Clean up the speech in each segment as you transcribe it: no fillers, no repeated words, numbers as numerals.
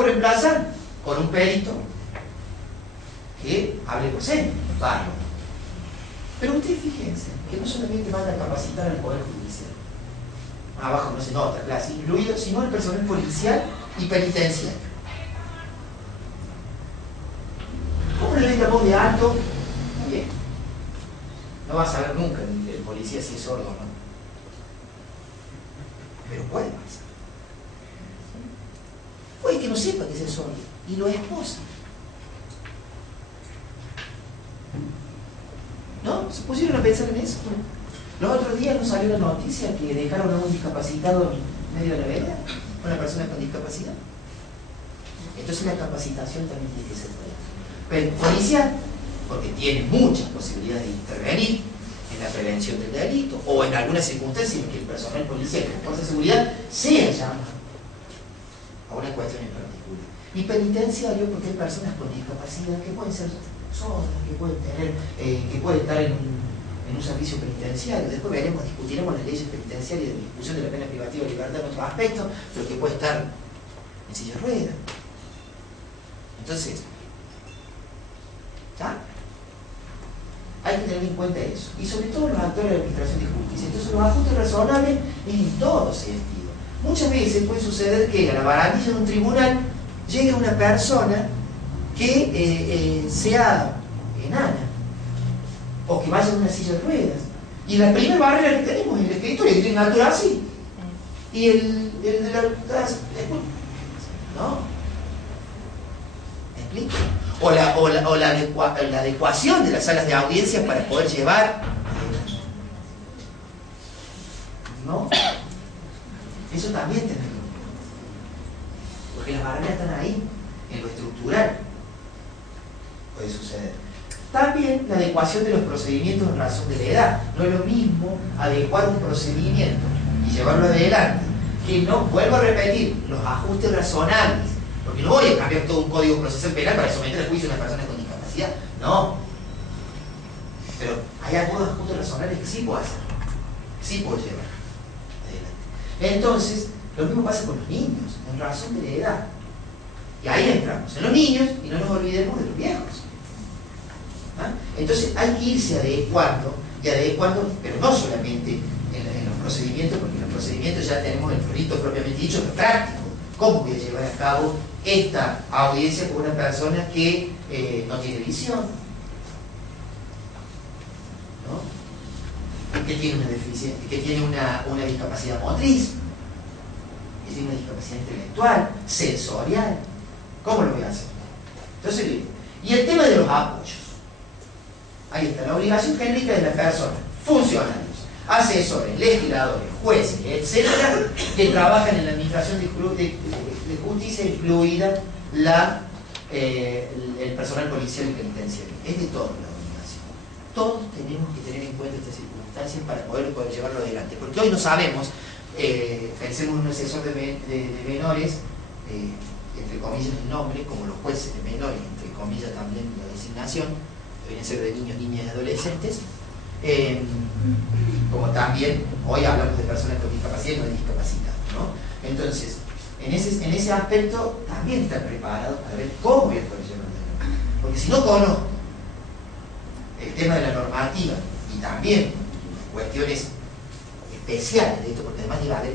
puedo reemplazar con un perito que hable por sí, vale. Pero ustedes fíjense que no solamente manda a capacitar al Poder Judicial, abajo no se nota, claro, incluido, sino el personal policial y penitenciario. ¿Cómo le doy la voz de alto? Muy bien. No va a saber nunca el policía si es sordo o no. Pero puede pasar. Puede que no sepa que es sordo y lo esposa. ¿No? ¿Se pusieron a pensar en eso? Los otros días nos salió la noticia que dejaron a un discapacitado en medio de la vereda, una persona con discapacidad. Entonces la capacitación también tiene que ser buena. Pero el policía, porque tiene muchas posibilidades de intervenir en la prevención del delito o en algunas circunstancias en que el personal policial que fuerza de seguridad sea llamado a una cuestión en particular. Y penitenciario, porque hay personas con discapacidad que pueden ser sordas, que pueden estar en un servicio penitenciario. Después veremos, discutiremos las leyes penitenciarias de discusión de la pena privativa de libertad en otros aspectos, pero que puede estar en silla de ruedas. Entonces, ¿está? Hay que tener en cuenta eso. Y sobre todo los actores de la administración de justicia. Entonces los ajustes razonables es en todo sentido. Muchas veces puede suceder que a la barandilla de un tribunal llegue una persona que sea enana o que vaya en una silla de ruedas. Y la primera barrera que tenemos es el escritorio, que tiene una altura así. Y el de la... ¿no? ¿Me explico? O la adecuación de las salas de audiencia para poder llevar, ¿no? Eso también tenemos, porque las barreras están ahí, en lo estructural puede suceder. También la adecuación de los procedimientos en razón de la edad. No es lo mismo adecuar un procedimiento y llevarlo adelante, que no, vuelvo a repetir, los ajustes razonables. Porque no voy a cambiar todo un código procesal penal para someter a juicio a una persona con discapacidad. No. Pero hay algunos ajustes razonables que sí puedo hacer. Que sí puedo llevar adelante. Entonces, lo mismo pasa con los niños, en razón de la edad. Y ahí entramos, en los niños, y no nos olvidemos de los viejos. ¿Ah? Entonces hay que irse adecuando, pero no solamente en los procedimientos, porque en los procedimientos ya tenemos el rito propiamente dicho, lo práctico. ¿Cómo voy a llevar a cabo esta audiencia con una persona que no tiene visión? ¿No? Que tiene una deficiencia, que tiene una discapacidad motriz, que tiene una discapacidad intelectual, sensorial. ¿Cómo lo voy a hacer? Entonces, y el tema de los apoyos. Ahí está, la obligación genérica de la persona, funcionarios, asesores, legisladores, jueces, etcétera, que trabajan en la administración de justicia, incluida el personal policial y penitenciario. Es de todos la obligación. Todos tenemos que tener en cuenta estas circunstancias para poder llevarlo adelante. Porque hoy no sabemos, pensemos en un asesor de menores, entre comillas el nombre, como los jueces de menores, entre comillas también la designación, deberían ser de niños, niñas y adolescentes. Como también hoy hablamos de personas con discapacidad y no discapacitados, ¿no? Entonces, en ese aspecto también están preparados para ver cómo voy a poder llevarlo adelante. Porque si no conozco el tema de la normativa y también cuestiones especiales de esto, porque además iba a haber,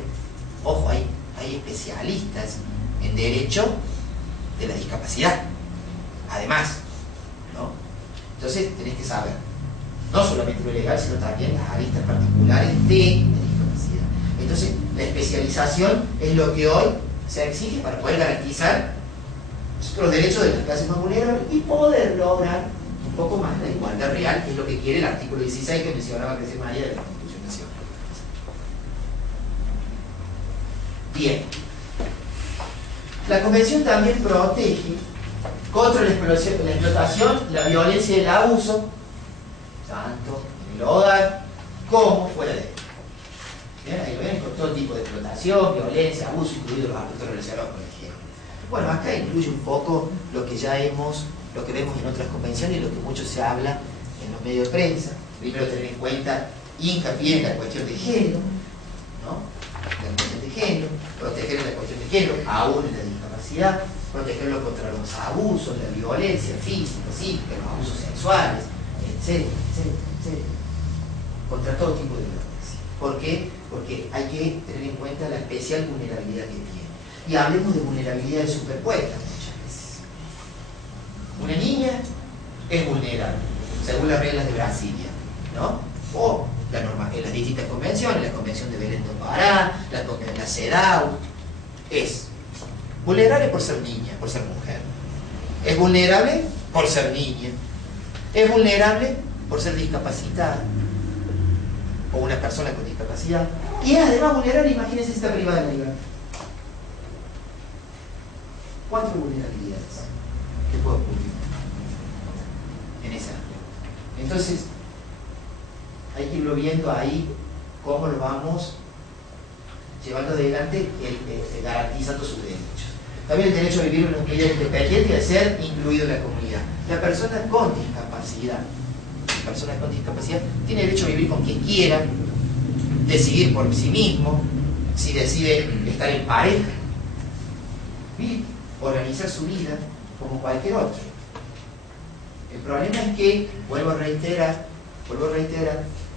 ojo, hay especialistas en derecho de la discapacidad, además, ¿no? Entonces tenés que saber no solamente lo legal, sino también las aristas particulares de la discapacidad. Entonces, la especialización es lo que hoy se exige para poder garantizar los derechos de las clases más vulnerables y poder lograr un poco más la igualdad real, que es lo que quiere el artículo 16 que mencionaba recién María de la Constitución Nacional. Bien. La Convención también protege contra la explotación, la violencia y el abuso, tanto en el hogar como fuera de él. Bien, ahí lo ven con todo tipo de explotación, violencia, abuso, incluidos los aspectos relacionados con el género. Bueno, acá incluye un poco lo que lo que vemos en otras convenciones y lo que mucho se habla en los medios de prensa. Primero tener en cuenta, hincapié en la cuestión de género, ¿no? La cuestión de género, proteger la cuestión de género, aún en la discapacidad, protegerlo contra los abusos, la violencia física, psíquica, los abusos sexuales, etcétera, etcétera, etcétera. Contra todo tipo de violencia. ¿Por qué? Porque hay que tener en cuenta la especial vulnerabilidad que tiene. Y hablemos de vulnerabilidades superpuestas muchas veces. Una niña es vulnerable, según las reglas de Brasilia, ¿no? O las distintas convenciones, la convención de Belém do Pará, la CEDAW, es vulnerable por ser niña, por ser mujer. Es vulnerable por ser niña. Es vulnerable por ser discapacitada o una persona con discapacidad. Y es además vulnerable, imagínense si está privada de la libertad. 4 vulnerabilidades que puede ocurrir en esa área. Entonces, hay que irlo viendo ahí cómo lo vamos llevando adelante, garantizando sus derechos. También el derecho a vivir una vida independiente y a ser incluido en la comunidad. La persona con discapacidad, tiene derecho a vivir con quien quiera, decidir por sí mismo, si decide estar en pareja, y organizar su vida como cualquier otro. El problema es que, vuelvo a reiterar,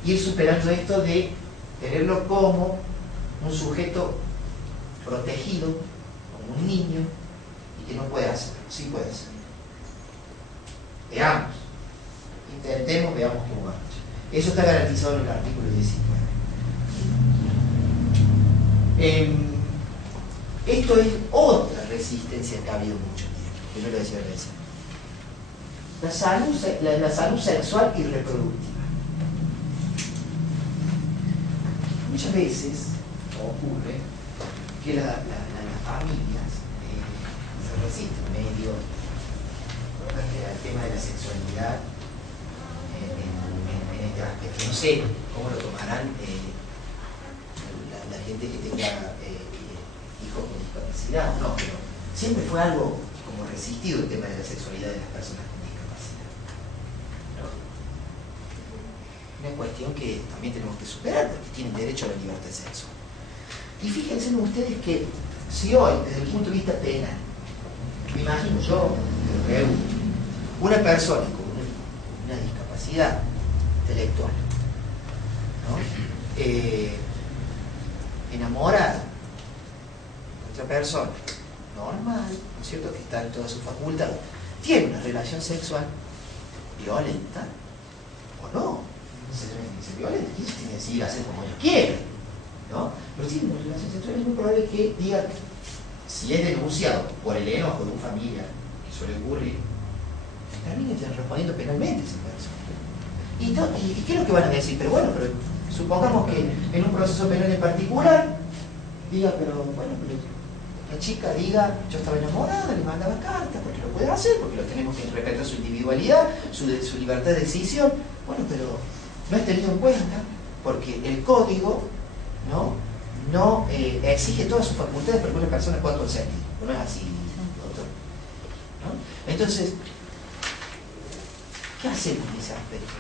ir superando esto de tenerlo como un sujeto protegido, como un niño, y que no puede hacerlo. Sí puede hacerlo. Veamos. Intentemos, veamos cómo va. Eso está garantizado en el artículo 19. Esto es otra resistencia que ha habido mucho tiempo, que yo lo decía recién. La salud sexual y reproductiva. Muchas veces ocurre que las familias se resisten medio al tema de la sexualidad en este aspecto. No sé cómo lo tomarán la gente que tenga hijos con discapacidad o no, pero siempre fue algo como resistido el tema de la sexualidad de las personas con discapacidad, ¿no? Una cuestión que también tenemos que superar porque tienen derecho a la libertad sexual. Y fíjense ustedes que si hoy, desde el punto de vista penal, me imagino yo, una persona con una discapacidad intelectual, ¿no? Enamorada de otra persona normal, ¿no es cierto?, que está en toda su facultad, tiene una relación sexual violenta o no, se violenta, y tiene que decidir hacer como ellos quieren, ¿no? Pero si tiene una relación sexual, es muy probable que diga, si es denunciado por el enojo de un familiar, que suele ocurrir, termine respondiendo penalmente esa persona. ¿Y qué es lo que van a decir? Pero bueno, pero supongamos que en un proceso penal en particular diga, pero la chica diga, yo estaba enamorada, le mandaba cartas, porque lo puede hacer, porque lo tenemos que respetar su individualidad, su libertad de decisión. Bueno, pero no es tenido en cuenta, porque el código no exige todas sus facultades porque una persona pueda consentir. No es así, doctor, ¿no? Entonces, ¿qué hacemos en ese aspecto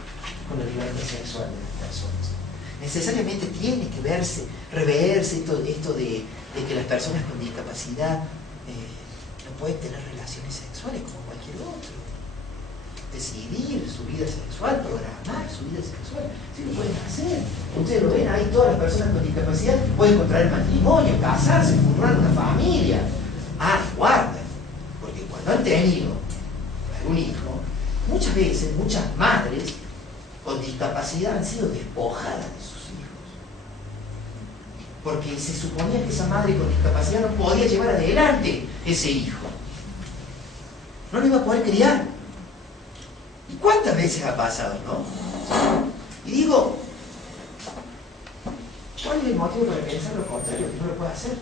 con la libertad sexual de las personas? Necesariamente tiene que reverse esto de que las personas con discapacidad no pueden tener relaciones sexuales como cualquier otro. Decidir su vida sexual, programar su vida sexual, sí lo pueden hacer. Ustedes lo ven ahí, todas las personas con discapacidad pueden contraer matrimonio, casarse, formar una familia. Ah, guarda, porque cuando han tenido algún hijo, muchas veces, muchas madres con discapacidad han sido despojadas de sus hijos. Porque se suponía que esa madre con discapacidad no podía llevar adelante ese hijo. No lo iba a poder criar. ¿Y cuántas veces ha pasado, no? Y digo, ¿cuál es el motivo para pensar lo contrario? Que no lo puede hacer.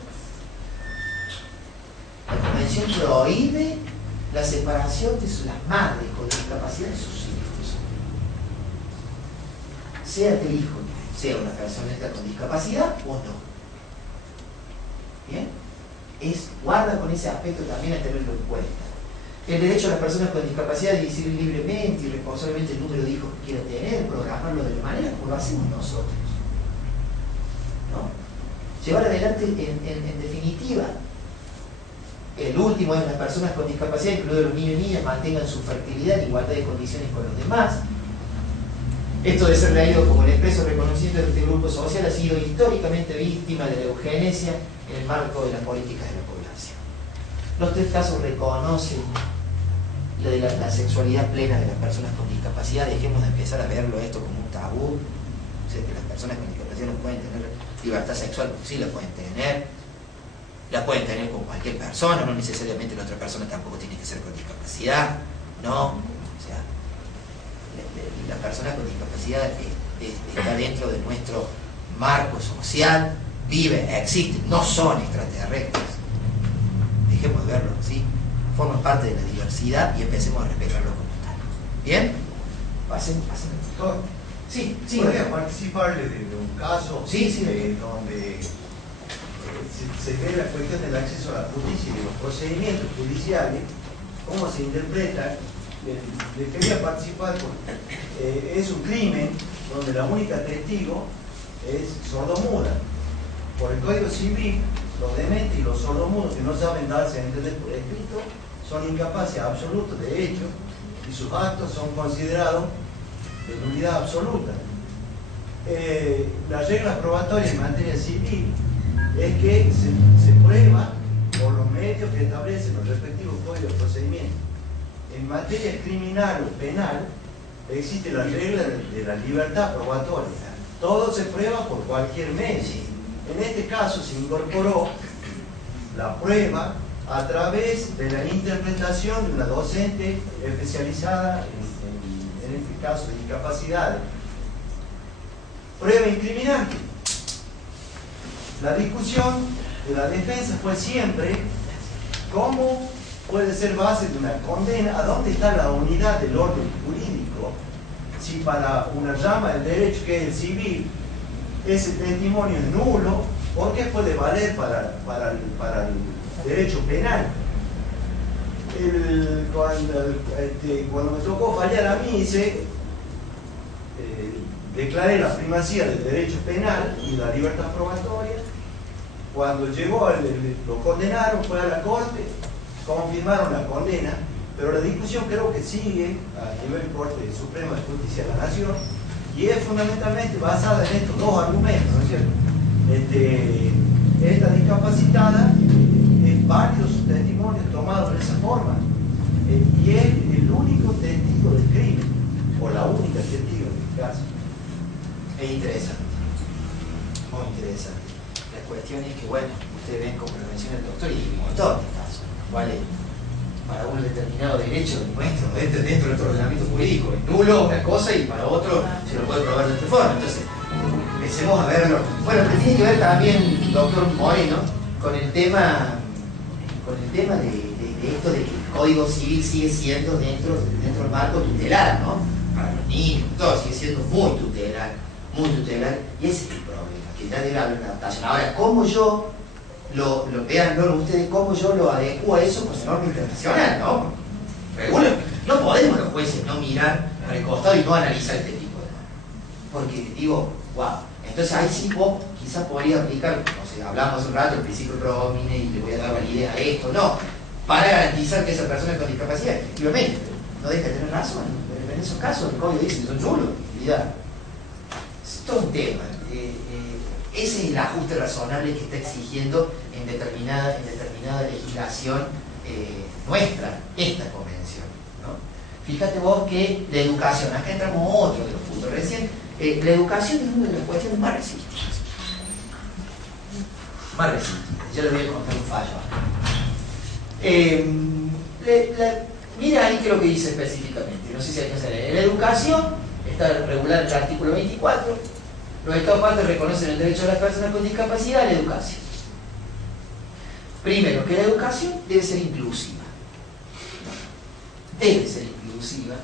La Convención prohíbe la separación de las madres con discapacidad de sus hijos. Sea que el hijo sea una persona con discapacidad o no. ¿Bien? Guarda con ese aspecto también a tenerlo en cuenta. El derecho a las personas con discapacidad de decidir libremente y responsablemente el número de hijos que quieran tener, programarlo de la manera como lo hacemos nosotros, ¿no? Llevar adelante, en definitiva, El último es las personas con discapacidad, incluidos los niños y niñas, mantengan su fertilidad en igualdad de condiciones con los demás. Esto de ser leído como el expreso reconocimiento de este grupo social ha sido históricamente víctima de la eugenesia en el marco de las políticas de la población. Los tres casos reconocen lo de la sexualidad plena de las personas con discapacidad. Dejemos de empezar a verlo esto como un tabú. O sea, que las personas con discapacidad no pueden tener libertad sexual, porque sí la pueden tener. La pueden tener con cualquier persona, no necesariamente la otra persona tampoco tiene que ser con discapacidad, ¿no? O sea, la persona con discapacidad está dentro de nuestro marco social, vive, existe, no son extraterrestres. Dejemos de verlo así, forman parte de la diversidad y empecemos a respetarlo como tal. ¿Bien? Pasen. Doctor, Sí. ¿podría participarle de un caso Sí. Donde se ve la cuestión del acceso a la justicia y de los procedimientos judiciales, cómo se interpreta? Le quería participar porque es un crimen donde la única testigo es sordomuda. Por el Código Civil, los dementes y los sordomudos que no saben darse a entender por escrito son incapaces absolutos de hecho y sus actos son considerados de nulidad absoluta. Las reglas probatorias en materia civil es que se prueba por los medios que establecen los respectivos códigos de procedimiento. En materia criminal o penal existe la regla de la libertad probatoria. Todo se prueba por cualquier medio. En este caso se incorporó la prueba a través de la interpretación de una docente especializada en este caso de discapacidades. Prueba incriminante. La discusión de la defensa fue siempre cómo puede ser base de una condena, a dónde está la unidad del orden jurídico, si para una rama del derecho que es el civil ese testimonio es nulo, ¿por qué puede valer para el derecho penal? Cuando me tocó fallar a mí, declaré la primacía del derecho penal y la libertad probatoria. Cuando llegó, lo condenaron, fue a la corte, confirmaron la condena, pero la discusión creo que sigue a nivel Corte Suprema de Justicia de la Nación y es fundamentalmente basada en estos dos argumentos, ¿no es cierto? Esta discapacitada es válido su testimonio tomado de esa forma y es el único testigo del crimen, o la única testigo en este caso. Es interesante, muy interesante. La cuestión es que, bueno, ustedes ven como lo menciona el doctor y hay un montón de casos, ¿vale? Para un determinado derecho nuestro, dentro de nuestro ordenamiento jurídico, es nulo una cosa y para otro se lo puede probar de otra forma. Entonces, empecemos a verlo. Bueno, pero tiene que ver también, doctor Moreno, con el tema de esto de que el Código Civil sigue siendo dentro del marco tutelar, ¿no? Para los niños, todo sigue siendo muy tutelar, y ese es el problema, que ya debe haber una adaptación. Ahora, ¿cómo yo vean ustedes cómo yo lo adecuo a eso por norma internacional, ¿no? Regulo. No podemos los jueces no mirar para el costado y no analizar este tipo de normas. Porque digo, wow, entonces ahí sí vos quizás podría aplicar, no sé, hablamos hace un rato, el principio pro homine y le voy a dar validez a esto, no, para garantizar que esa persona con discapacidad, efectivamente, no deja de tener razón. En esos casos el código dice que son nulos, cuidado. Es todo un tema. Ese es el ajuste razonable que está exigiendo en determinada legislación nuestra, esta convención, ¿no? Fíjate vos que la educación, acá entramos otro de los puntos. Recién, la educación es una de las cuestiones más resistentes. Yo les voy a contar un fallo acá. Mira ahí que lo que dice específicamente, no sé si hay que hacer. La educación está regulada en el artículo 24. Los Estados partes reconocen el derecho de las personas con discapacidad a la educación. Primero, que la educación debe ser inclusiva. Debe ser inclusiva.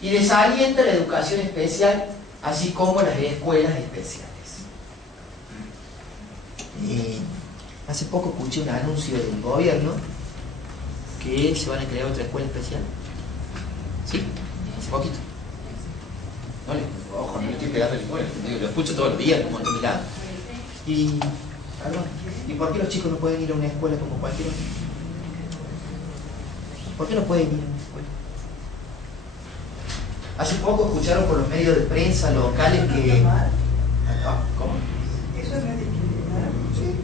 Y desalienta la educación especial, así como las escuelas especiales. Hace poco escuché un anuncio del gobierno que se van a crear otra escuela especial. ¿Sí? Hace poquito. Ojo, no le estoy pegando el igual, lo escucho todos los días, como en mi lado. ¿Y por qué los chicos no pueden ir a una escuela como cualquier otra? ¿Por qué no pueden ir a una escuela? Hace poco escucharon por los medios de prensa locales que... ¿Cómo? ¿Eso no es discriminar? Sí.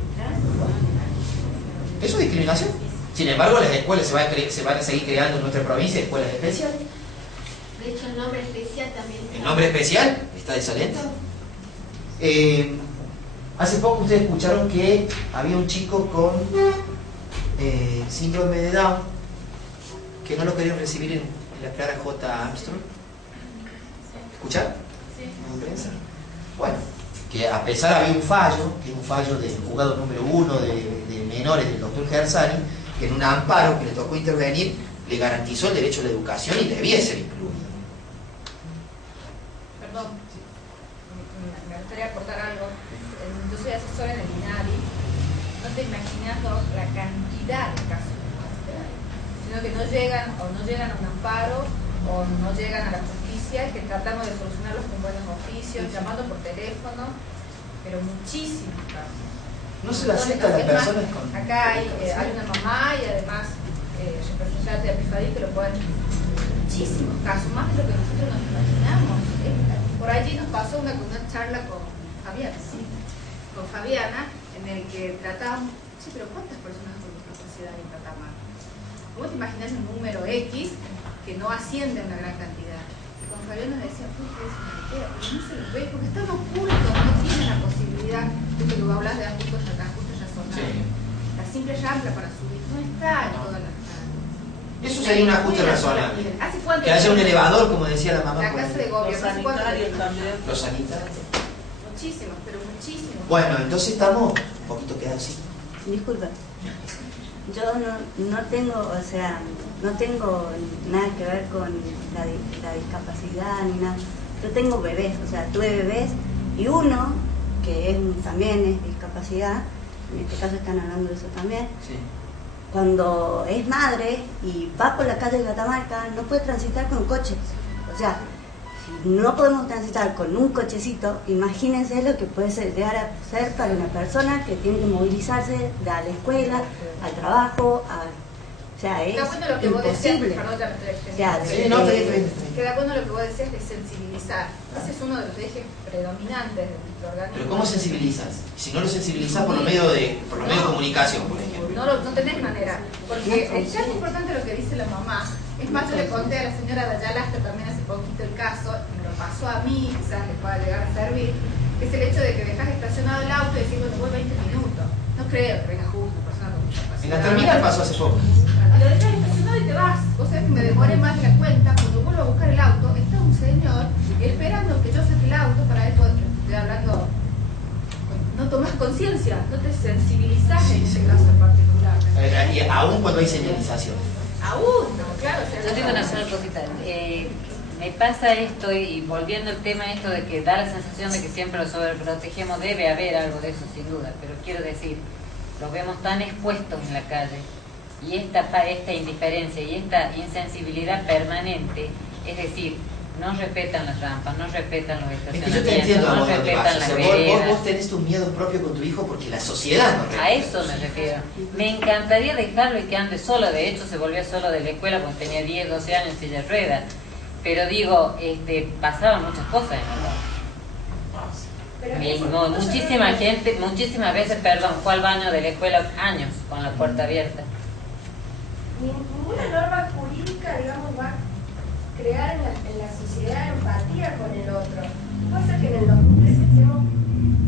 Eso es discriminación. Sin embargo, las escuelas se van a seguir creando en nuestra provincia escuelas especiales. De hecho, el nombre especial también. ¿El nombre especial está desalentado? Hace poco ustedes escucharon que había un chico con síndrome de Down que no lo querían recibir en la Clara J. Armstrong. ¿Escucharon? Sí. ¿En prensa? Bueno, que a pesar había un fallo, que es un fallo del juzgado número 1 de menores del doctor Gersani, que en un amparo que le tocó intervenir le garantizó el derecho a la educación y debía ser incluido. Perdón, me gustaría aportar algo. Yo soy asesora en el INADI. No te imaginas la cantidad de casos sino que no llegan a un amparo o no llegan a la justicia, que tratamos de solucionarlos con buenos oficios, llamando por teléfono, pero muchísimos casos. No se le acepta a las personas con... Acá hay una mamá y además representante de Apifadí que lo pueden... Muchísimos casos, más de lo que nosotros nos imaginamos. Por allí nos pasó una charla con Fabiana, en el que tratábamos, sí, pero ¿cuántas personas con discapacidad en Catamarca? ¿Cómo te imaginas un número X que no asciende a una gran cantidad? Y con Fabiana nos decía, ¿por qué es una idea? Pero no se los ve, porque están ocultos, no tienen la posibilidad, tú que luego hablas de ajustes ya son la simple llampla para subir, no está en todas las casas. Eso sería un ajuste razonable. ¿Hace cuánto? Que haya un elevador, como decía la mamá. La casa de gobierno. Los sanitarios también. Los sanitarios. Muchísimos, pero muchísimos. Bueno, entonces estamos un poquito quedados así. Disculpa, yo no tengo, o sea, no tengo nada que ver con la discapacidad ni nada. Yo tengo bebés, o sea, tuve bebés y uno que también es discapacidad, en este caso están hablando de eso también. Sí. Cuando es madre y va por la calle de Catamarca, no puede transitar con coches. O sea, si no podemos transitar con un cochecito, imagínense lo que puede llegar a ser para una persona que tiene que movilizarse a la escuela, al trabajo, o sea, es imposible. Perdón, ya me estoy extendiendo. Sí, no, Queda bueno lo que vos decías de sensibilizar. Ese es uno de los ejes predominantes de nuestro organismo. Pero ¿cómo sensibilizas? Si no lo sensibilizas por los medios de comunicación, por ejemplo. No tenés manera. Porque ya es importante lo que dice la mamá. Es más, yo le conté a la señora Dayalasca también hace poquito el caso, me lo pasó a mí, quizás le pueda llegar a servir, que es el hecho de que dejas estacionado el auto y decís, bueno, voy 20 minutos. No creo que venga justo una persona con mucha capacidad. En la terminal pasó hace poco. Y lo dejas estacionado y te vas. Vos sabés que me demoré más de la cuenta. Cuando vuelvo a buscar el auto, está un señor esperando que yo saque el auto para él poder. Estoy hablando. No tomás conciencia, no te sensibilizás en ese caso en particular. Y aún cuando hay señalización. Aún, no, claro. Yo tengo una sola cosita. Me pasa esto, y volviendo al tema esto de que da la sensación de que siempre lo sobreprotegemos, debe haber algo de eso sin duda, pero quiero decir, los vemos tan expuestos en la calle, y esta indiferencia y esta insensibilidad permanente, es decir, no respetan las rampas, no respetan los estacionamientos, yo te entiendo, no respetan las veredas. Vos tenés tus miedos propios con tu hijo porque la sociedad no respeta. A eso me refiero. Me encantaría dejarlo y que ande solo. De hecho, se volvió solo de la escuela cuando tenía 10, 12 años en silla de ruedas. Pero digo, pasaban muchas cosas en el mundo. Muchísima gente, muchísimas veces, fue al baño de la escuela años con la puerta abierta. Ninguna norma jurídica, digamos, va a crear en la sociedad empatía con el otro. Puede ser que en el 2013 estemos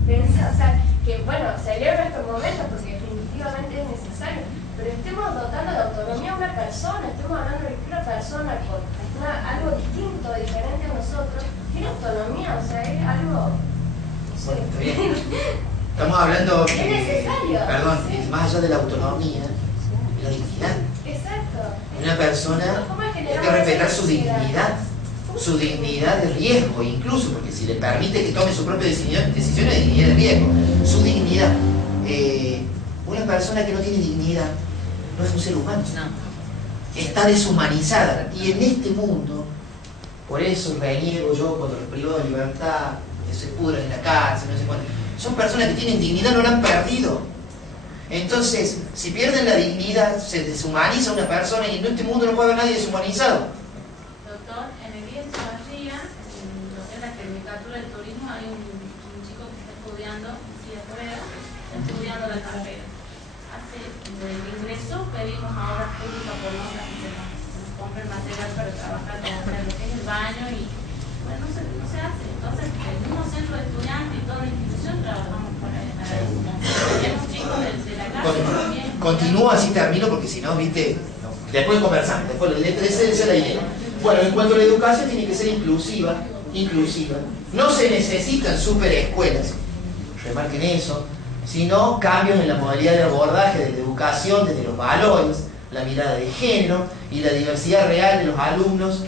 pensando, o sea, que bueno, celebro estos momentos porque definitivamente es necesario, pero estemos dotando de autonomía a una persona, estemos hablando de que una persona con algo distinto, diferente a nosotros, tiene autonomía, o sea, es algo, no sé. Bueno, está bien. Estamos hablando, Es necesario. perdón, Sí. más allá de la autonomía, la dignidad. Exacto. Una persona ¿Cómo es que le hay que damos respetar esa su sociedad? dignidad de riesgo, incluso, porque si le permite que tome su propia decisión es dignidad de riesgo. Su dignidad. Una persona que no tiene dignidad no es un ser humano. No. Está deshumanizada. Y en este mundo, por eso reniego yo cuando los privados de libertad, que se pudran en la cárcel, no sé cuánto. Son personas que tienen dignidad, no la han perdido. Entonces, si pierden la dignidad, se deshumaniza una persona y en este mundo no puede haber nadie deshumanizado. Doctor, en el día de Chavarría, en la Tecnicatura del Turismo, hay un chico que está estudiando en silla de ruedas, está estudiando la carrera. Desde el ingreso pedimos a obras públicas por obra que nos compren material para trabajar con lo que es el baño y bueno, no se hace. Entonces, el mismo centro de estudiantes y toda la institución trabajamos para eso. Tenemos chicos de la casa también. Continúo así, termino, porque si no, viste, después conversamos, después esa es la idea. Bueno, en cuanto a la educación tiene que ser inclusiva. No se necesitan super escuelas, remarquen eso, sino cambios en la modalidad de abordaje de la educación desde los valores, la mirada de género y la diversidad real de los alumnos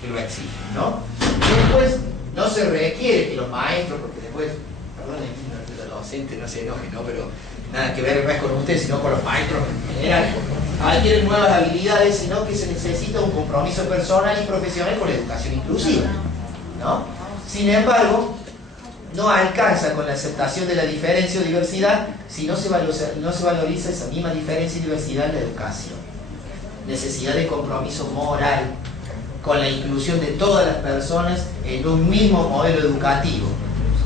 que lo exigen, ¿no? Después, no se requiere que los maestros, porque después, perdón, los docentes no se enojen, ¿no? Pero nada que ver no es con ustedes, sino con los maestros en general, adquieren nuevas habilidades, sino que se necesita un compromiso personal y profesional con la educación inclusiva, ¿no? Sin embargo, no alcanza con la aceptación de la diferencia o diversidad si no se valoriza esa misma diferencia y diversidad en la educación. Necesidad de compromiso moral con la inclusión de todas las personas en un mismo modelo educativo,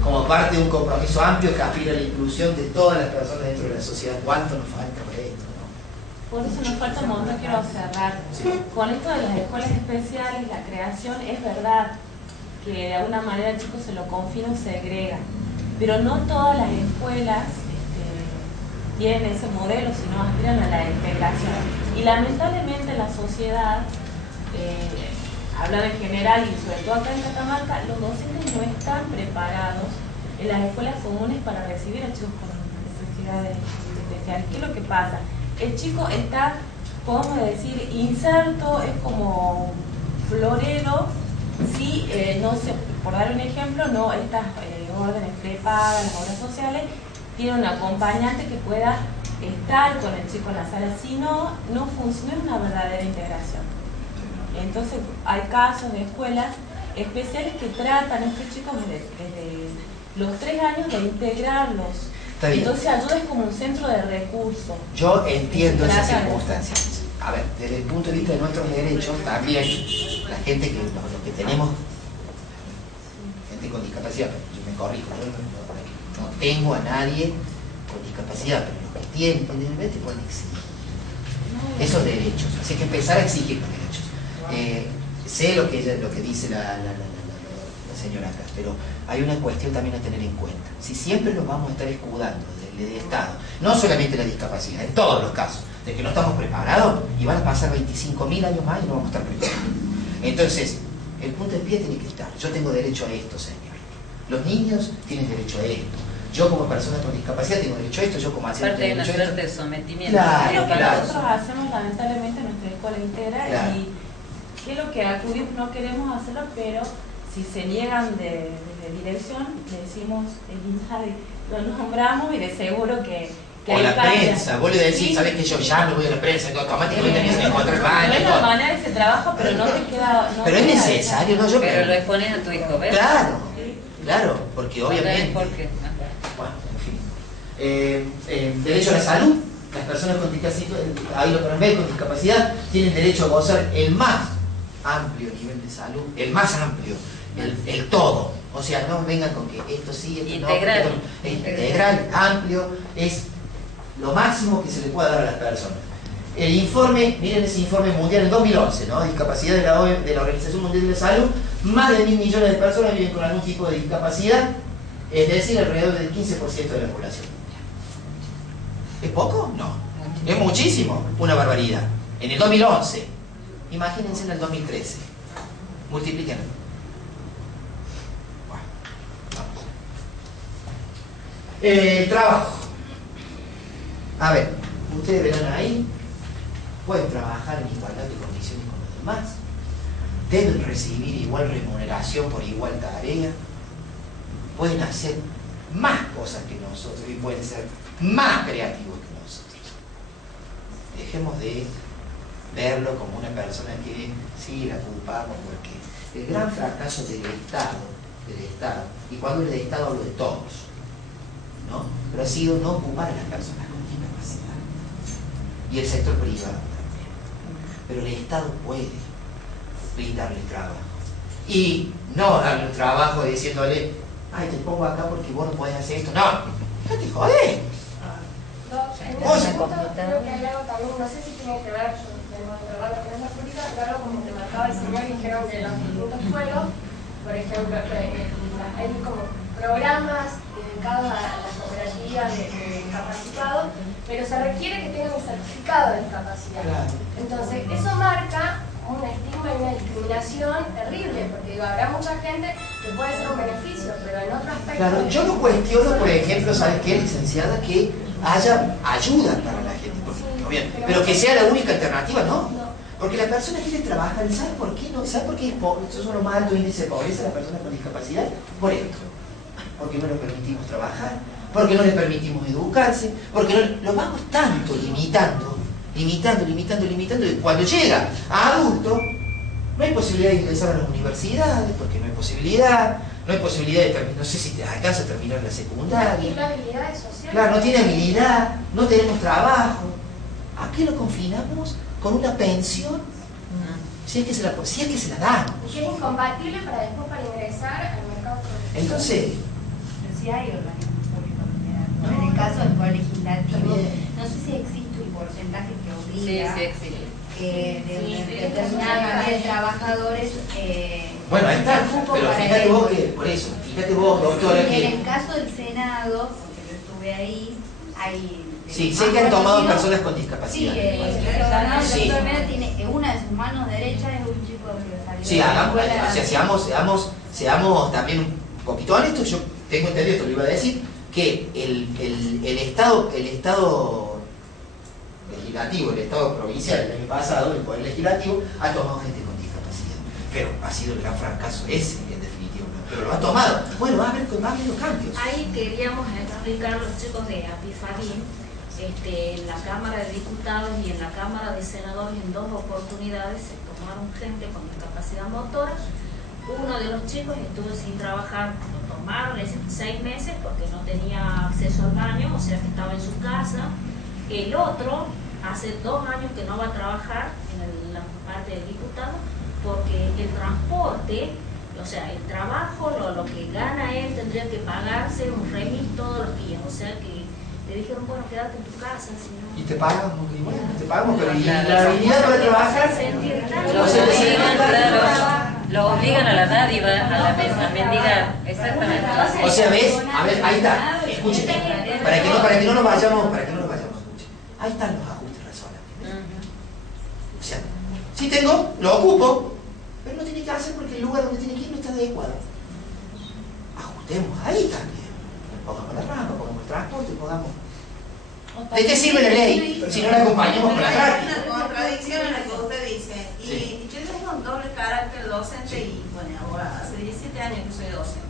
como parte de un compromiso amplio que aspira a la inclusión de todas las personas dentro de la sociedad. ¿Cuánto nos falta para esto, no? Por eso nos falta un montón, quiero cerrar. Sí. Con esto de las escuelas especiales, la creación, es verdad que de alguna manera el chico se lo confina o segrega, pero no todas las escuelas tienen ese modelo, sino aspiran a la integración. Y lamentablemente en la sociedad, hablando en general y sobre todo acá en Catamarca, los docentes no están preparados en las escuelas comunes para recibir a chicos con necesidades especiales. ¿Qué es lo que pasa? El chico está, podemos decir, inserto, es como florero, si no se, por dar un ejemplo, no estas órdenes prepagas, las obras sociales, tiene un acompañante que pueda estar con el chico en la sala, si no, no funciona una verdadera integración. Entonces hay casos de escuelas especiales que tratan a estos chicos desde los 3 años de integrarlos. Entonces ayuda es como un centro de recursos. Yo entiendo esas circunstancias. A ver, desde el punto de vista de nuestros derechos, también la gente que, los que tenemos, gente con discapacidad, yo me corrijo, yo no tengo a nadie con discapacidad, pero los que tienen independientemente pueden exigir esos derechos. Así que empezar a exigir los derechos. Sé lo que dice la señora acá, pero hay una cuestión también a tener en cuenta. Si siempre nos vamos a estar escudando del Estado, no solamente la discapacidad, en todos los casos, de que no estamos preparados y van a pasar 25.000 años más y no vamos a estar preparados. Entonces, el punto de pie tiene que estar. Yo tengo derecho a esto, señor. Los niños tienen derecho a esto. Yo como persona con discapacidad tengo derecho a esto, yo como anciano tengo derecho a esto. Parte de una suerte de sometimiento. Es lo que nosotros hacemos lamentablemente en nuestra escuela entera, y que es lo que acudimos, no queremos hacerlo, pero si se niegan de dirección, le decimos el INSADI, lo nombramos y de seguro que o la prensa, vos le decís, sabes que yo ya no voy a la prensa, automáticamente me dicen encontrar el baño. No es la manera de ese trabajo, pero no te queda. No pero es necesario, ¿no? Pero lo expones a tu hijo, ¿ves? Claro, porque obviamente. ¿Por qué? Bueno, en fin. Derecho a la salud. Las personas con discapacidad, ahí lo pueden ver, con discapacidad, tienen derecho a gozar el más amplio nivel de salud, el más amplio, el todo. O sea, no vengan con que esto sí, esto integral. no. Es integral, amplio, es lo máximo que se le pueda dar a las personas. El informe, miren ese informe mundial en 2011, ¿no? Discapacidad de la Organización Mundial de la Salud, más de 1.000 millones de personas viven con algún tipo de discapacidad, es decir, alrededor del 15% de la población. ¿Es poco? No. Es muchísimo, una barbaridad. En el 2011, imagínense en el 2013, multipliquen. Bueno, vamos. El trabajo. A ver, ustedes verán ahí, pueden trabajar en igualdad de condiciones con los demás, deben recibir igual remuneración por igual tarea, pueden hacer más cosas que nosotros y pueden ser más creativos que nosotros. Dejemos de verlo como una persona que sí la culpamos, porque el gran fracaso del Estado, y cuando hablo del Estado hablo de todos, ¿no? Pero ha sido no ocupar a las personas con discapacidad. y el sector privado también. Pero el Estado puede brindarle trabajo. Y no darle un trabajo diciéndole, ay, te pongo acá porque vos no podés hacer esto. No, no te jodés. En ese punto creo que hay algo también, no sé si tiene que ver, yo tengo que hablar con esa política, pero algo como que marcaba el señor y dijeron que los distintos fuegos, por ejemplo, hay como programas dedicados a las cooperativas de discapacitados, pero se requiere que tengan un certificado de discapacidad. Claro. Entonces, eso marca un estigma y una discriminación terrible, porque digo, habrá mucha gente que puede ser un beneficio, pero en otro aspecto... Claro, yo no cuestiono, por ejemplo, ¿sabes qué, licenciada? Que haya ayuda para la gente, porque, pero que sea la única alternativa, no. Porque la persona quiere trabajar, ¿sabe por qué no? ¿Sabe por qué es pobre? Esos son los más altos índices de pobreza de las personas con discapacidad. Por esto. Porque no les permitimos trabajar, porque no les permitimos educarse, porque no, los vamos tanto limitando, y cuando llega a adulto, no hay posibilidad de ingresar a las universidades, porque no hay posibilidad de terminar, no sé si te alcanza a terminar la secundaria. No tiene habilidades sociales. Claro, no tiene habilidad, no tenemos trabajo. ¿A qué lo confinamos? Con una pensión, si es que se la dan. Y que es incompatible para ingresar al mercado profesional. Entonces, pero sí hay organismos públicos. En el caso del Poder Legislativo, no sé si existe un porcentaje que obliga de determinada cantidad de trabajadores. bueno, ahí está, pero fíjate vos que, por eso, doctora, en que... el caso del Senado, porque yo estuve ahí, hay... Sí, sé que han tomado personas con discapacidad. Sí, el doctor Mera tiene, una de sus manos derechas es un chico que salió Sí, de la hagamos, escuela. o sea, seamos también un poquito honestos. Yo tengo entendido, esto lo iba a decir, que el Estado legislativo, el Estado provincial el año pasado, el Poder Legislativo, ha tomado gente con discapacidad. Pero ha sido el gran fracaso ese, en definitiva. Pero lo ha tomado. Bueno, va a haber cambios. Ahí queríamos explicar a los chicos de Apifadín, en la Cámara de Diputados y en la Cámara de Senadores, en 2 oportunidades se tomaron gente con discapacidad motora. Uno de los chicos estuvo sin trabajar, lo tomaron 6 meses porque no tenía acceso al baño, o sea que estaba en su casa. El otro hace 2 años que no va a trabajar en la parte del diputado porque el transporte, o sea, el trabajo, lo que gana él tendría que pagarse un remis todos los días, o sea que le dijeron, bueno, quédate en tu casa, si no... Y te pagamos, y bueno, te pagamos, pero ¿y la habilidad para trabajar? Lo obligan a la dádiva, a mendigar, exactamente. O sea, ¿ves? A ver, ahí está, escúcheme, para que no nos vayamos, escuche. Ahí están los ajustes razonables. O sea, si tengo, lo ocupo, pero no tiene que hacer porque el lugar donde tiene que ir no está adecuado. Ajustemos ahí también. Pongamos la rampa, pongamos el transporte, pongamos... ¿De qué sirve la ley si no la acompañamos con la práctica? Hay una contradicción en lo que usted dice. Y Sí. yo tengo un doble carácter docente y, bueno, ahora hace 17 años que soy docente.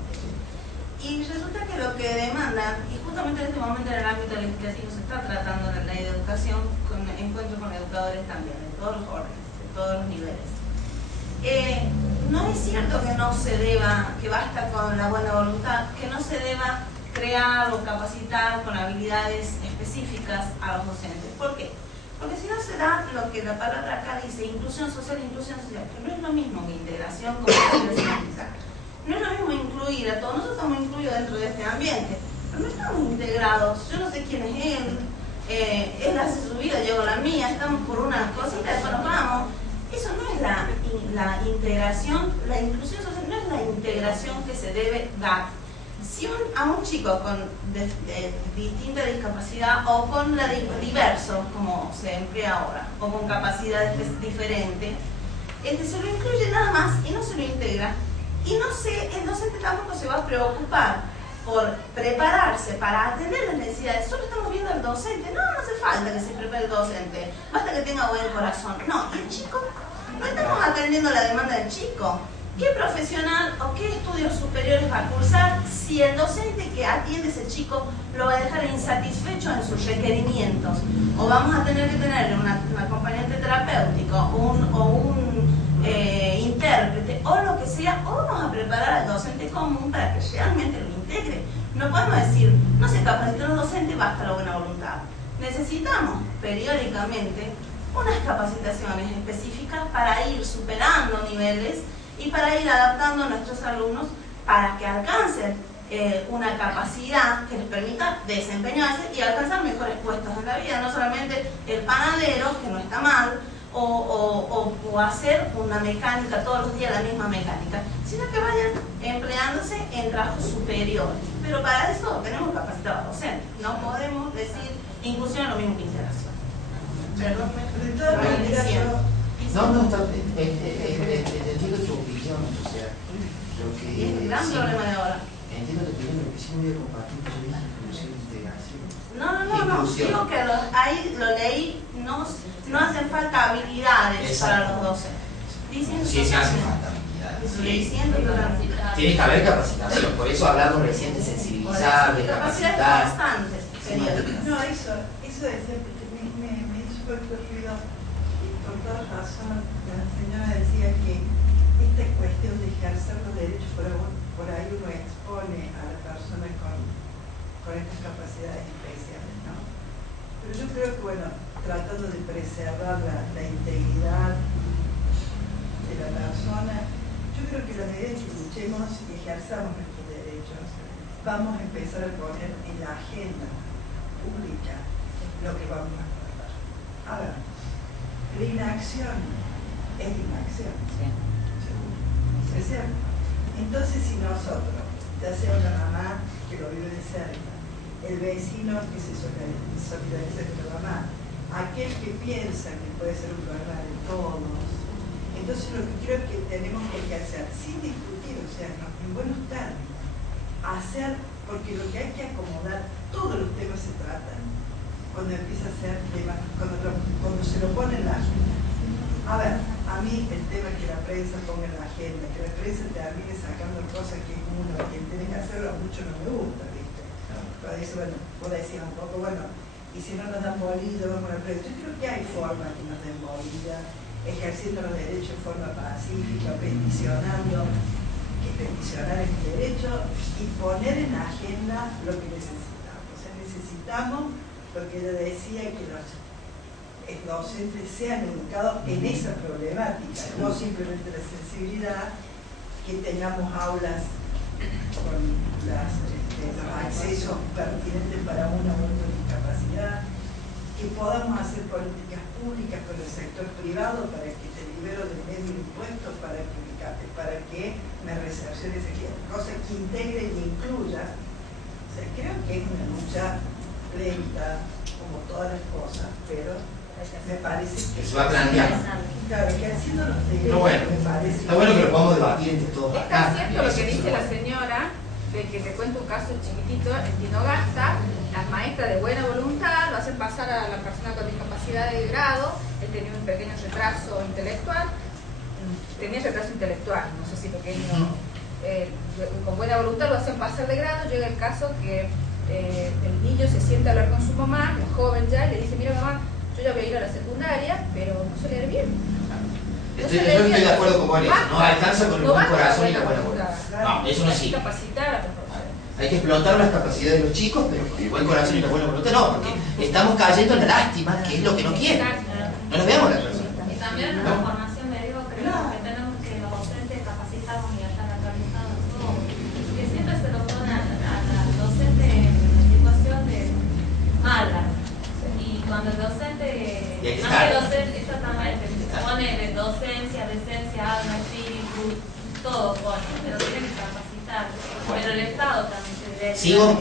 Y resulta que lo que demandan, y justamente en este momento en el ámbito legislativo se está tratando la ley de educación con encuentros con educadores también, de todos los órdenes, de todos los niveles. No es cierto que no se deba, que basta con la buena voluntad, que no se deba crear o capacitar con habilidades específicas a los docentes. ¿Por qué? Porque si no se da lo que la palabra acá dice, inclusión social, que no es lo mismo que integración, como decía. No es lo mismo incluir a todos, nosotros estamos incluidos dentro de este ambiente, pero no estamos integrados. Yo no sé quién es él hace su vida, yo hago la mía, estamos por una cosita, después nos vamos. Eso no es la integración, la inclusión social no es la integración que se debe dar. Si a un chico con distinta discapacidad o con la diverso, como se emplea ahora, o con capacidades diferentes, se lo incluye nada más y no se lo integra. Y el docente tampoco se va a preocupar por prepararse para atender las necesidades. Solo estamos viendo al docente. No hace falta que se prepare el docente, basta que tenga buen corazón. No, y el chico, no estamos atendiendo la demanda del chico. ¿Qué profesional o qué estudios superiores va a cursar si el docente que atiende a ese chico lo va a dejar insatisfecho en sus requerimientos? O vamos a tener que tener un acompañante terapéutico o un intérprete o lo que sea, o vamos a preparar al docente común para que realmente lo integre. No podemos decir, no se capacitó el docente, basta la buena voluntad. necesitamos periódicamente unas capacitaciones específicas para ir superando niveles y para ir adaptando a nuestros alumnos para que alcancen una capacidad que les permita desempeñarse y alcanzar mejores puestos en la vida, no solamente el panadero, que no está mal, o hacer una mecánica todos los días la misma mecánica, sino que vayan empleándose en trabajos superiores. Pero para eso tenemos que capacitar a los docentes. No podemos decir inclusión es lo mismo que integración. Perdón, no, entiendo tu opinión, o sea, lo que... Y es un gran problema de ahora. Entiendo tu opinión, lo que sí voy a compartir yo es inclusión e integración. No, digo que ahí lo leí, no hacen falta habilidades para los docentes. Diciendo Sí, se hacen falta habilidades. Diciendo que Tiene que haber capacitación, por eso hablamos recién de sensibilizar, de capacidades capacitar. constantes. No, eso decía, porque me hizo fuerte ruido y con toda razón la señora decía que esta cuestión de ejercer los derechos por ahí uno expone a la persona con estas capacidades especiales, ¿no? Pero yo creo que, bueno, tratando de preservar la integridad de la persona, yo creo que la medida que luchemos y ejerzamos nuestros derechos, vamos a empezar a poner en la agenda pública lo que vamos a acordar. A ver, la inacción es inacción. ¿Es cierto? Entonces, si nosotros, ya sea una mamá que lo vive de cerca, el vecino que se solidariza con la mamá, aquel que piensa que puede ser un problema de todos, entonces lo que creo que tenemos que hacer, sin discutir, o sea, en buenos términos, hacer, porque lo que hay que acomodar, todos los temas se tratan cuando empieza a ser tema, cuando se lo pone en la agenda. A ver, a mí el tema que la prensa ponga en la agenda, que la prensa termine sacando cosas que uno, quien tiene que hacerlo, a mucho no me gusta, ¿viste? Pero eso, bueno, vos decías un poco, bueno, y si no nos dan bolilla, vamos a la prensa. Yo creo que hay formas que nos den bolilla, ejerciendo los derechos en forma pacífica, peticionando, peticionar el derecho y poner en la agenda lo que necesitamos. O sea, necesitamos lo que ella decía, que los docentes sean educados en esa problemática, no simplemente la sensibilidad, que tengamos aulas con los accesos pertinentes para una u otra discapacidad, que podamos hacer políticas públicas con el sector privado para que te libero del medio impuestos, para que me recepcione esa cosa que integre y incluya. O sea, creo que es una lucha lenta, como todas las cosas, pero me parece que se va a plantear. Claro, que haciendo los derechos, no, bueno, me parece. Está bueno que lo podamos debatir entre todos acá. Está cierto lo que dice la señora, de que te cuento un caso chiquitito en Tinogasta, las maestras de buena voluntad lo hacen pasar a la persona con discapacidad de grado, él tenía un pequeño retraso intelectual, no sé si pequeño, con buena voluntad lo hacen pasar de grado. Llega el caso que el niño se sienta a hablar con su mamá, la joven ya, y le dice: mira mamá, yo ya voy a ir a la secundaria, pero no sé leer bien. Yo estoy de acuerdo con vos, no alcanza con el buen corazón y la buena voluntad. No, eso no Hay sirve. que capacitar a los profesores. Hay que explotar las capacidades de los chicos, pero con el buen corazón y la buena voluntad no, porque estamos cayendo en la lástima, que es lo que no quieren. No nos veamos la persona. Y también en la formación me digo, creo que tenemos que los docentes capacitarnos y estar actualizados todo. Que siempre se lo pone a la docente en situación de mala. Y cuando el docente, más que docente, exactamente, se pone de docencia, decencia, alma, espíritu, todo pone, pero tiene que capacitar. Pero el Estado también se debe. Sigo,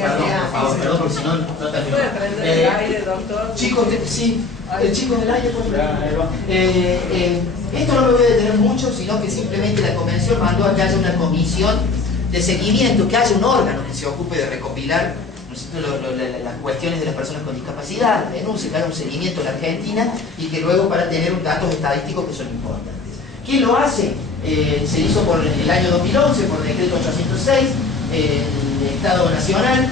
perdón, por favor, perdón, porque si no, no termino. ¿Puede prender el aire, doctor? Chicos, sí, el chico del aire, por favor. Esto no me voy a detener mucho, sino que simplemente la convención mandó a que haya una comisión de seguimiento, que haya un órgano que se ocupe de recopilar las cuestiones de las personas con discapacidad, denuncia, que haga un seguimiento en la Argentina y que luego para tener datos estadísticos que son importantes. ¿Quién lo hace? Se hizo por el año 2011 por decreto 806, el Estado Nacional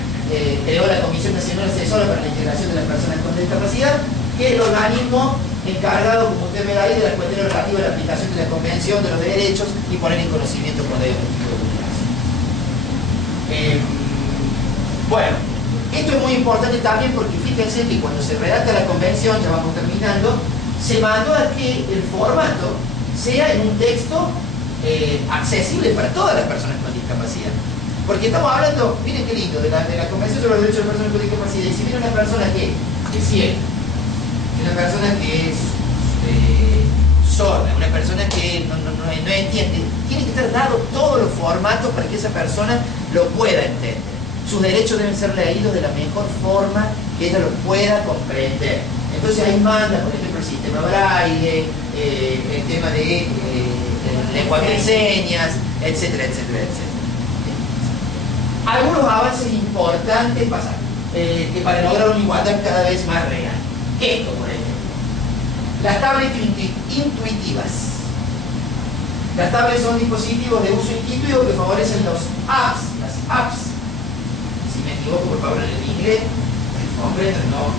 creó la Comisión Nacional Asesora para la Integración de las Personas con Discapacidad, que es el organismo encargado, como usted ve ahí, de las cuestiones relativas a la aplicación de la Convención de los Derechos y poner en conocimiento cuando hay algún tipo de vulneración. Bueno, Esto es muy importante también porque fíjense que cuando se redacta la convención, ya vamos terminando, se mandó a que el formato sea en un texto accesible para todas las personas con discapacidad. Porque estamos hablando, miren qué lindo, de la Convención sobre los Derechos de las Personas con Discapacidad. Y si viene una persona que es ciega, una persona que es sorda, una persona que no entiende, tiene que estar dado todos los formatos para que esa persona lo pueda entender. Sus derechos deben ser leídos de la mejor forma que ella los pueda comprender. Entonces ahí manda, por ejemplo, el sistema braille, el tema de lenguaje de señas, etcétera, etcétera, etcétera. Algunos avances importantes pasan, que para lograr una igualdad cada vez más real. Esto, por ejemplo. Las tablets intuitivas. Las tablets son dispositivos de uso intuitivo que favorecen las apps. Si me equivoco, por favor, en el inglés, comprendo,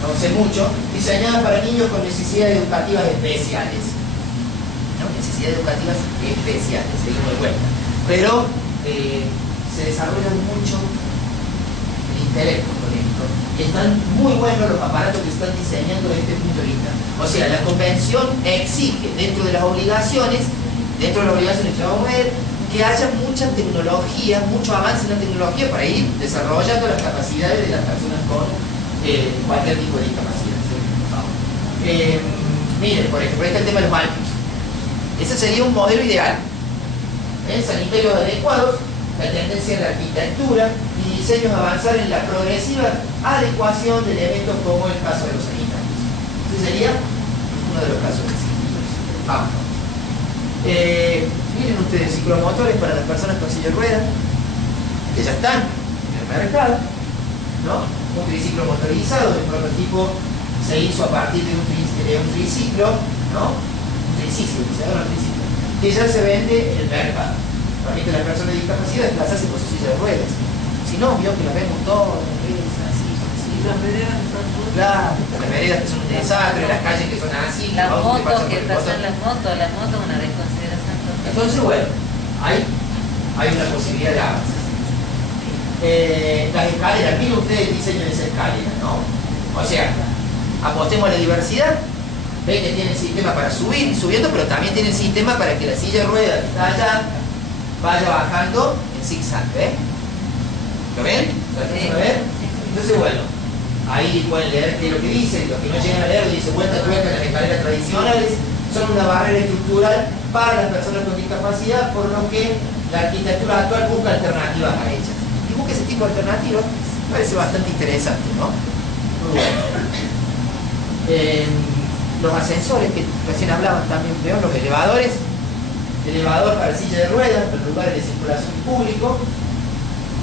no sé mucho, diseñadas para niños con necesidades educativas especiales. ¿No? Necesidades educativas especiales, seguimos de vuelta. Pero se desarrolla mucho el intelecto con esto. Y están muy buenos los aparatos que están diseñando desde este punto de vista. O sea, la convención exige dentro de las obligaciones que vamos a ver, que haya mucha tecnología, mucho avance en la tecnología para ir desarrollando las capacidades de las personas con cualquier tipo de discapacidad. Miren, por ejemplo, este es el tema de los baños. Ese sería un modelo ideal. Sanitarios adecuados, la tendencia en la arquitectura y diseños a avanzar en la progresiva adecuación de elementos como el caso de los sanitarios. Ese sería uno de los casos distintos. Vamos. Miren ustedes, ciclomotores para las personas con silla de ruedas, que ya están en el mercado, ¿no? Un triciclo motorizado, el prototipo se hizo a partir de un triciclo, ¿no? Un triciclo, que ya se vende en el mercado. Permite a las personas de discapacidad desplazarse por su silla de ruedas. Si no, vio que las vemos todas, así. Las veredas están todas. Claro, las veredas que son un desastre, las calles que son así. Las motos, que pasan las motos una desconsideración total. Entonces, bueno, hay una posibilidad de avance. Las escaleras, miren ustedes el diseño de esa escalera, ¿no? O sea, apostemos a la diversidad. Ven que tiene el sistema para subir y subiendo, pero también tiene el sistema para que la silla de ruedas que está allá vaya bajando en zigzag, ¿ven? ¿Lo ven? ¿Lo alcanzan a ver? Entonces, bueno, ahí pueden leer qué es lo que dice, y los que no llegan a leer dice vuelta tuerca en las escaleras tradicionales son una barrera estructural para las personas con discapacidad, por lo que la arquitectura actual busca alternativas a ellas. Y busca ese tipo de alternativas, parece bastante interesante, ¿no? Muy bueno. Los ascensores que recién hablaban también, ¿veo? Los elevadores, elevador para silla de ruedas, para lugares de circulación público,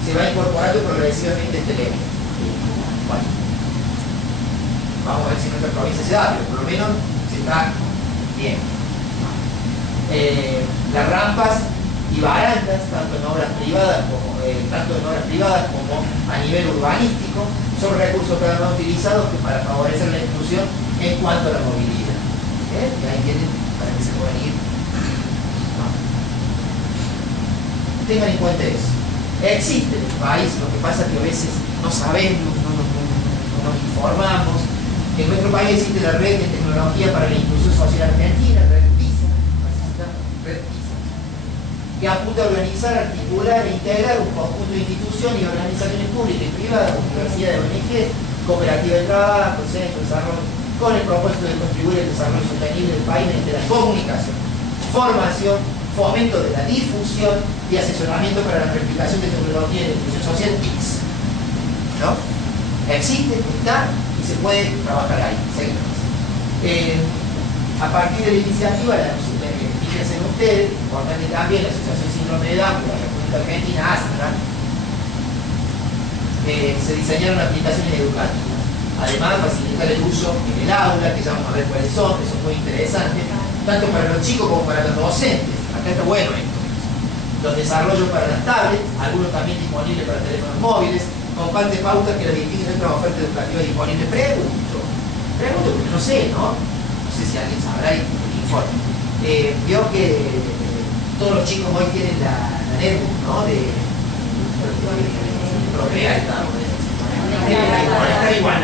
se va incorporando progresivamente este elemento. Bueno, vamos a ver si en nuestra provincia se da, pero por lo menos se está bien. Las rampas y barandas, tanto en obras privadas como a nivel urbanístico, son recursos cada vez más utilizados para favorecer la inclusión en cuanto a la movilidad. Y ahí tienen para que se puedan ir. No. Tengan en cuenta eso. Existe en el país, lo que pasa es que a veces no sabemos, no nos informamos, que en nuestro país existe la red de tecnología para la inclusión social argentina, red PISA, que apunta a organizar, articular e integrar un conjunto de instituciones y organizaciones públicas y privadas, universidades, ONGs, cooperativas de trabajo, centros de desarrollo, con el propósito de contribuir al desarrollo sostenible del país mediante la comunicación, formación, fomento de la difusión y asesoramiento para la replicación de tecnología de inclusión social TICS. ¿No? Existe, está y se puede trabajar ahí. A partir de la iniciativa, fíjense ustedes, importante también, la Asociación Síndrome de Down de la República Argentina, ASTRA, se diseñaron aplicaciones educativas. Además, facilitar el uso en el aula, que ya vamos a ver cuáles son, que son muy interesantes, tanto para los chicos como para los docentes. Acá está bueno esto. Los desarrollos para las tablets, algunos también disponibles para teléfonos móviles, comparte pautas que las distintas otras ofertas educativas disponibles. Pregunto porque no sé, ¿no? No sé si alguien sabrá y informe. Vio que todos los chicos hoy tienen la netbook, ¿no? De Procrear, Está igual.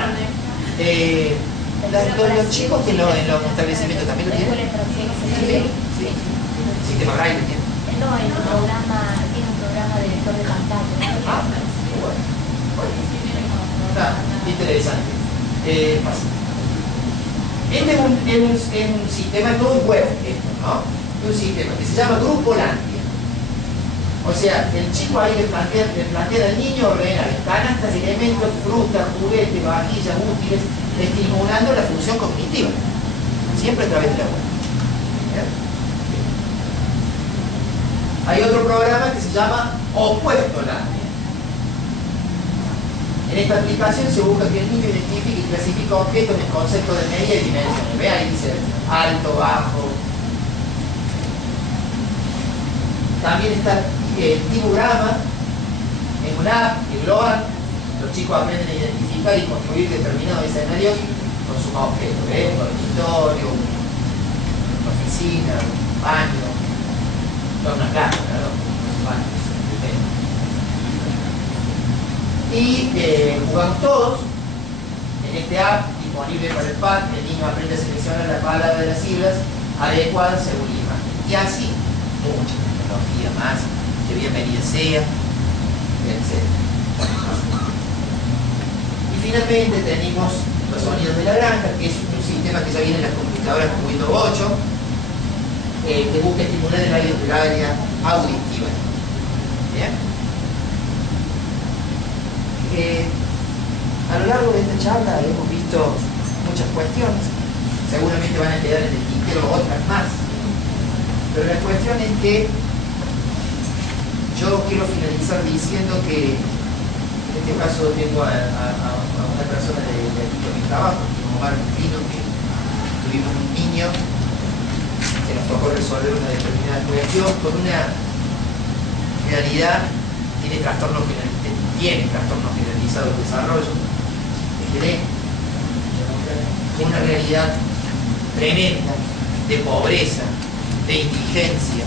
Los chicos que en los establecimientos también lo tienen. Sí. Sistema Braille tiene. No, tiene un programa de lector de pantalla. Bueno. Está interesante. Pasa. Este es un sistema, todo web, ¿no? Es un sistema que se llama Grupolandia. O sea, el chico ahí le plantea al niño ordenar canastas, elementos, frutas, juguetes, vajillas, útiles, estimulando la función cognitiva. Siempre a través de la web. ¿Bien? Hay otro programa que se llama Opuestolandia. En esta aplicación se busca que el niño identifique y clasifique objetos en conceptos de medida y dimensiones. Ve ahí dice alto, bajo. También está el Tiburama, en una app que global. Los chicos aprenden a identificar y construir determinados escenarios con sus objetos. ¿Ves? Un dormitorio, una oficina, un baño, toda una casa, ¿no? Un baño. Y jugamos todos en este app disponible para el pad. El niño aprende a seleccionar la palabra de las siglas adecuadas según la imagen. Y así, mucha tecnología más, que bienvenida sea, etc. Y finalmente tenemos los sonidos de la granja, que es un sistema que ya viene en las computadoras con Windows 8, que busca estimular el área auditiva. ¿Bien? A lo largo de esta charla hemos visto muchas cuestiones, seguramente van a quedar en el tintero otras más, pero la cuestión es que yo quiero finalizar diciendo que en este caso tengo a una persona de aquí de mi trabajo, Omar Pino, que tuvimos un niño que nos tocó resolver una determinada cuestión con una realidad, tiene trastornos generalizados de desarrollo, con una realidad tremenda de pobreza, de indigencia,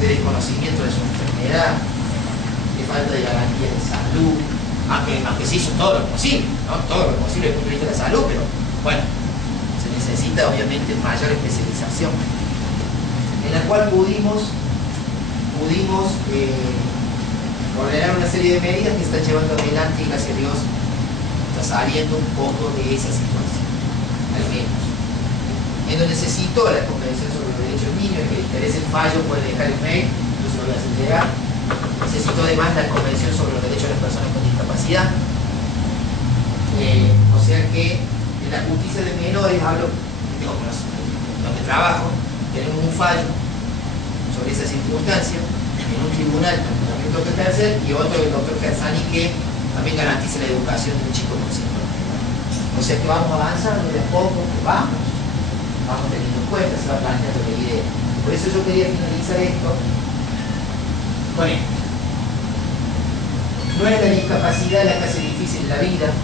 de desconocimiento de su enfermedad, de falta de garantía de salud, aunque se hizo todo lo posible, ¿no? Todo lo posible desde el punto de vista de la salud, pero bueno, se necesita obviamente mayor especialización, en la cual pudimos ordenar una serie de medidas que están llevando adelante y gracias a Dios está saliendo un poco de esa situación, al menos. En donde se citó la Convención sobre los Derechos del Niño, el que le interese el fallo puede dejar el mail, incluso lo voy a hacer llegar. Se citó además la Convención sobre los Derechos de las Personas con Discapacidad. O sea que en la justicia de menores, hablo, digo, donde trabajo, tenemos un fallo sobre esa circunstancia en un tribunal, también el doctor Tercer, y otro, el doctor Carzani, que también garantiza la educación de un chico con síndrome. O sea que vamos avanzando de a poco, vamos teniendo en cuenta, se va planteando la idea. Por eso yo quería finalizar esto con esto. No es la discapacidad la que hace difícil la vida,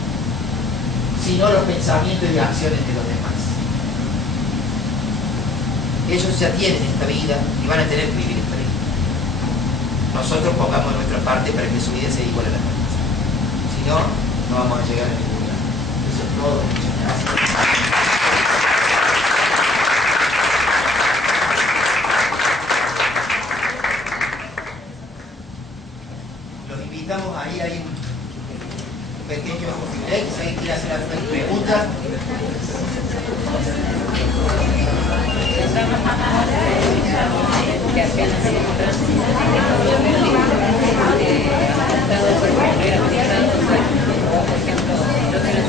sino los pensamientos y acciones de los demás. Ellos ya tienen esta vida y van a tener que vivir esta vida. Nosotros pongamos nuestra parte para que su vida sea igual a la nuestra. Si no, no vamos a llegar a ningún lado. Eso es todo. Muchas gracias. Los invitamos a ir ahí un pequeño break. Si alguien quiere hacer alguna pregunta. Que apenas se por ejemplo, yo tengo